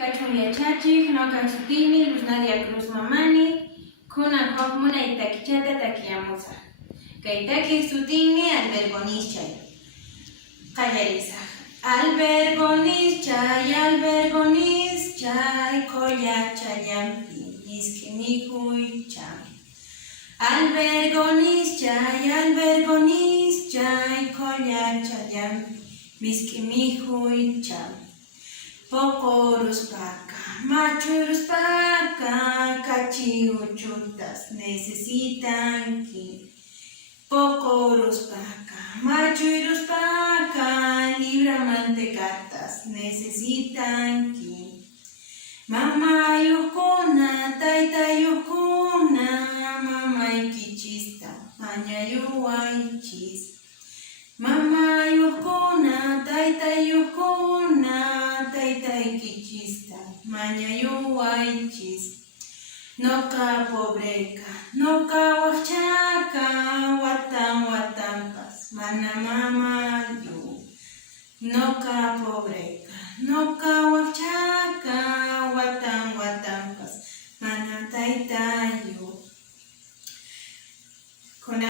Kachun yachachik, noqa sutimi Luz Nadia Cruz Mamani, kunan huk munay takichata takiyamusaq. Kay takik sutimi albergonischay. Qallarisaq. Albergonischay, collachayampi, nisqi mikuychay. Albergonischay, collachayampi, misqi mikuychay. Pocoruspaka, machuruspaka, cachiuchutas necesitanki. Pocoruspaka, machuruspaka, libra mantecatas necesitanki. Mamayukuna, taytayukuna, mamaykichista, mañayuaychis. Mamayukuna, taytayukuna, taytaykichista, mañayuaychis. Noqa pobreka, noqa waqchaka, watanpas, mana mamayu. Noqa pobreka, noqa